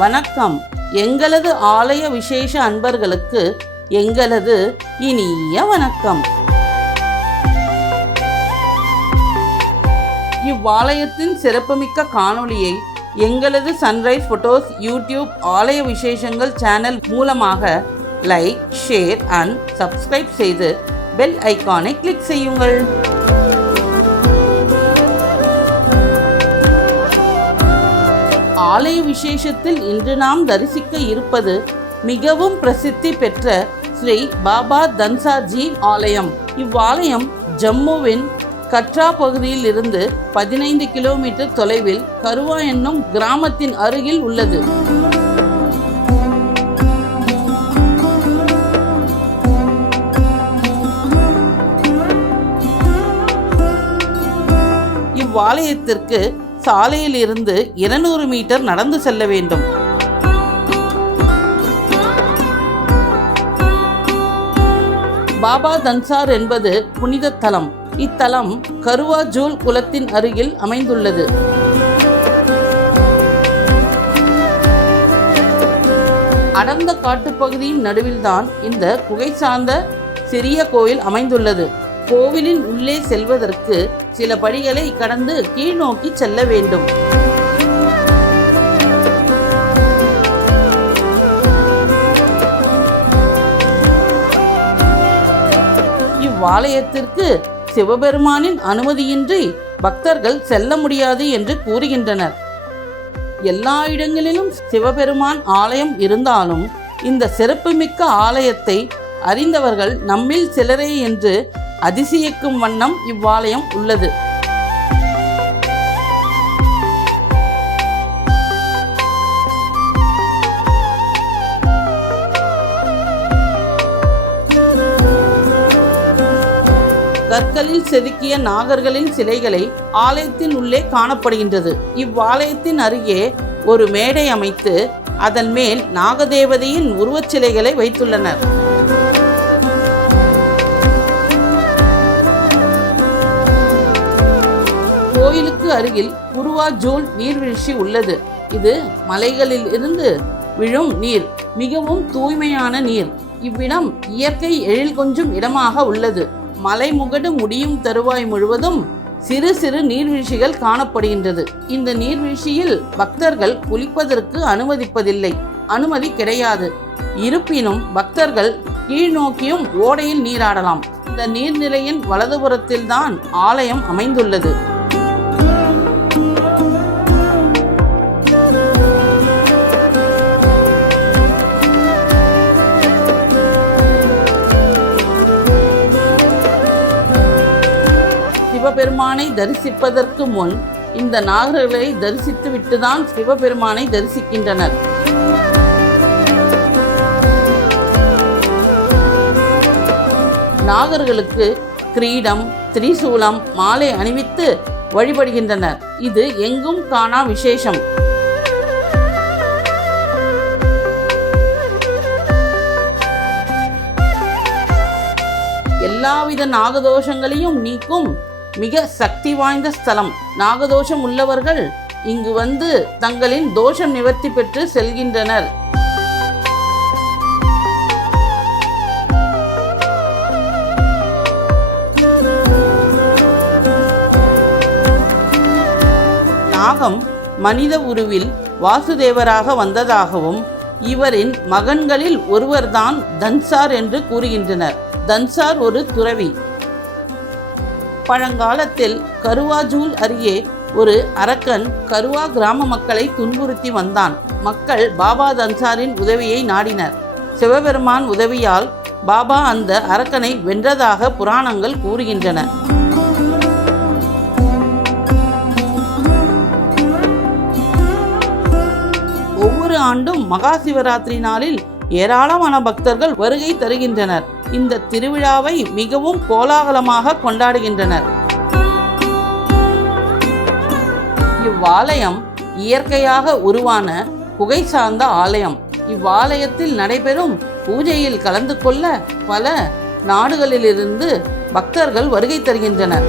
வணக்கம். எங்களது ஆலய விசேஷ அன்பர்களுக்கு எங்களது இனிய வணக்கம். இவ்வாலயத்தின் சிறப்புமிக்க காணொளியை எங்களது சன்ரைஸ் ஃபோட்டோஸ் யூடியூப் ஆலய விசேஷங்கள் சேனல் மூலமாக லைக், ஷேர் அண்ட் சப்ஸ்கிரைப் செய்து பெல் ஐகானை கிளிக் செய்யுங்கள். ஆலய விசேஷத்தில் இன்று நாம் தரிசிக்க இருப்பது மிகவும் பிரசித்தி பெற்ற ஸ்ரீ பாபா தன்சார்ஜி ஆலயம். இவ்வாலயம் ஜம்முவின் கட்ரா பகுதியில் இருந்து 15 கிலோமீட்டர் தொலைவில் கருவா என்னும் கிராமத்தின் அருகில் உள்ளது. இவ்வாலயத்திற்கு சாலையில் இருந்து 200 மீட்டர் நடந்து செல்ல வேண்டும். பாபா தன்சார் என்பது புனித தலம். இத்தலம் கருவா ஜூல் குளத்தின் அருகில் அமைந்துள்ளது. அடர்ந்த காட்டுப்பகுதியின் நடுவில்தான் இந்த குகை சார்ந்த சிறிய கோயில் அமைந்துள்ளது. கோவிலின் உள்ளே செல்வதற்கு சில படிகளை கடந்து கீழ் நோக்கி செல்ல வேண்டும். இவ்வாலயத்திற்கு சிவபெருமானின் அனுமதியின்றி பக்தர்கள் செல்ல முடியாது என்று கூறுகின்றனர். எல்லா இடங்களிலும் சிவபெருமான் ஆலயம் இருந்தாலும் இந்த சிறப்புமிக்க ஆலயத்தை அறிந்தவர்கள் நம்மில் சிலரே என்று அதிசயிக்கும் வண்ணம் இவ்வாலயம் உள்ளது. கற்களில் செதுக்கிய நாகர்களின் சிலைகளை ஆலயத்தின் உள்ளே காணப்படுகின்றது. இவ்வாலயத்தின் அருகே ஒரு மேடை அமைத்து அதன் மேல் நாகதேவதையின் உருவச் சிலைகளை வைத்துள்ளனர். கோயிலுக்கு அருகில் குருவா ஜூல் நீர்வீழ்ச்சி உள்ளது. இது மலைகளில் இருந்து விழும் நீர், மிகவும் தூய்மையான நீர். இவ்விடம் இயற்கை எழில் கொஞ்சும் இடமாக உள்ளது. மலை முகடு முடியும் தருவாய் முழுவதும் சிறு சிறு நீர்வீழ்ச்சிகள் காணப்படுகின்றது. இந்த நீர்வீழ்ச்சியில் பக்தர்கள் குளிப்பதற்கு அனுமதி கிடையாது. இருப்பினும் பக்தர்கள் கீழ் நோக்கியும் ஓடையில் நீராடலாம். இந்த நீர்நிலையின் வலதுபுறத்தில் தான் ஆலயம் அமைந்துள்ளது. சிவபெருமானை தரிசிப்பதற்கு முன் இந்த நாகர்களை தரிசித்து விட்டுதான் சிவபெருமானை தரிசிக்கின்றனர். நாகர்களுக்கு கிரீடம், திரிசூலம், மாலை அணிவித்து வழிபடுகின்றனர். இது எங்கும் காணா விசேஷம். எல்லாவித நாகதோஷங்களையும் நீக்கும் மிக சக்தி வாய்ந்த ஸ்தலம். நாகதோஷம் உள்ளவர்கள் இங்கு வந்து தங்களின் தோஷம் நிவர்த்தி பெற்று செல்கின்றனர். நாகம் மனித உருவில் வாசுதேவராக வந்ததாகவும் இவரின் மகன்களில் ஒருவர்தான் தன்சார் என்று கூறுகின்றனர். தன்சார் ஒரு துறவி. பழங்காலத்தில் கருவா ஜூல் அருகே ஒரு அரக்கன் கருவா கிராம மக்களை துன்புறுத்தி வந்தான். மக்கள் பாபா தன்சாரின் உதவியை நாடினர். சிவபெருமான் உதவியால் பாபா அந்த அரக்கனை வென்றதாக புராணங்கள் கூறுகின்றன. ஒவ்வொரு ஆண்டும் மகா சிவராத்திரி நாளில் ஏராளமான பக்தர்கள் வருகை தருகின்றனர். இந்த திருவிழாவை மிகவும் கோலாகலமாக கொண்டாடுகின்றனர். இவ்வாலயம் இயற்கையாக உருவான குகை சார்ந்த ஆலயம். இவ்வாலயத்தில் நடைபெறும் பூஜையில் கலந்து கொள்ள பல நாடுகளிலிருந்து பக்தர்கள் வருகை தருகின்றனர்.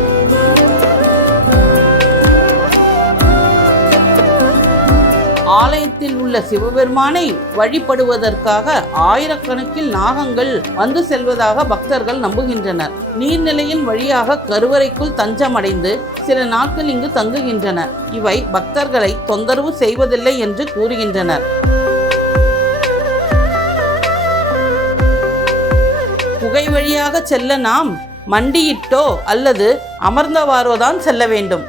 ஆலயத்தில் உள்ள சிவபெருமானை வழிபடுவதற்காக ஆயிரக்கணக்கில் நாகங்கள் வந்து செல்வதாக பக்தர்கள் நம்புகின்றனர். நீர்நிலையின் வழியாக கருவறைக்குள் தஞ்சமடைந்து சில நாட்கள் இங்கு தங்குகின்றன. இவை பக்தர்களை தொந்தரவு செய்வதில்லை என்று கூறுகின்றனர். குகை வழியாக செல்ல நாம் மண்டியிட்டோ அல்லது அமர்ந்தவாறோதான் செல்ல வேண்டும்.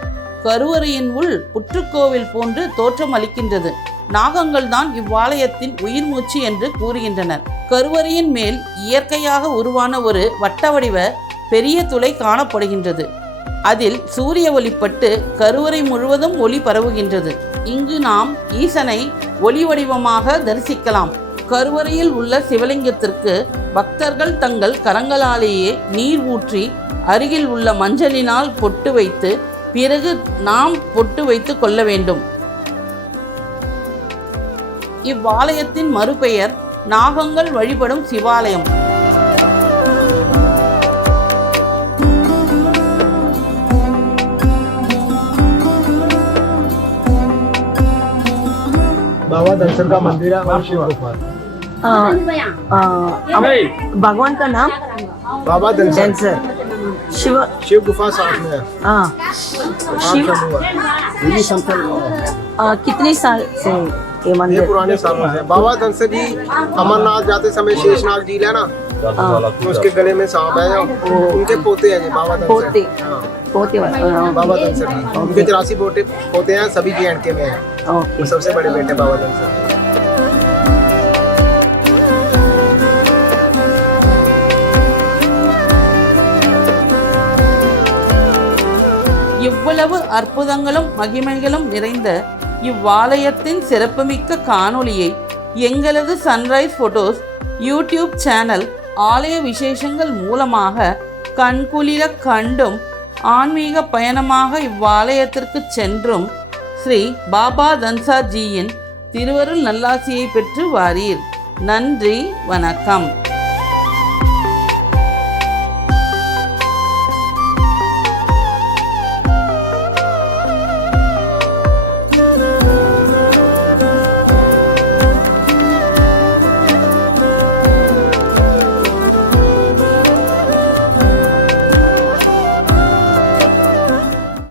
கருவறையின் உள் புற்றுக்கோவில் போன்று தோற்றம் அளிக்கின்றது. நாகங்கள் தான் இவ்வாலயத்தின் உயிர் மூச்சு என்று கூறுகின்றனர். கருவறையின் மேல் இயற்கையாக உருவான ஒரு வட்ட வடிவ பெரிய துளை காணப்படுகின்றது. அதில் சூரிய ஒளிப்பட்டு கருவறை முழுவதும் ஒளி பரவுகின்றது. இங்கு நாம் ஈசனை ஒளி வடிவமாக தரிசிக்கலாம். கருவறையில் உள்ள சிவலிங்கத்திற்கு பக்தர்கள் தங்கள் கரங்களாலேயே நீர் ஊற்றி அருகில் உள்ள மஞ்சளினால் பொட்டு வைத்து பிறகு நாம் பொட்டு வைத்து கொள்ள வேண்டும். இவ்வாலயத்தின் மறுபெயர் நாகங்கள் வழிபடும் சிவாலயம். बाबा दंसल का मंदिर है और शिव गुफा। भगवान का नाम बाबा दंसल। शिव गुफा साथ में है। शिव कितने साल से ये मंदिर? ये पुराने सालों से। बाबा दंसल जी अमरनाथ जाते समय शेषनाग जी है ना, उसके गले में सांप है, उनके पोते हैं बाबा दंसल। पोते बाबा दंसल जी, उनके 84 पोते हैं, सभी J&K में हैं। सबसे बड़े बेटे बाबा दंसल। இவ்வளவு அற்புதங்களும் மகிமைகளும் நிறைந்த இவ்வாலயத்தின் சிறப்புமிக்க காணொளியை எங்களது சன்ரைஸ் போட்டோஸ் யூடியூப் சேனல் ஆலய விசேஷங்கள் மூலமாக கண்குளிர கண்டும் ஆன்மீக பயணமாக இவ்வாலயத்திற்கு சென்றும் ஸ்ரீ பாபா தன்சார் ஜியின் திருவருள் நல்லாசியை பெற்று வாரீர். நன்றி, வணக்கம்.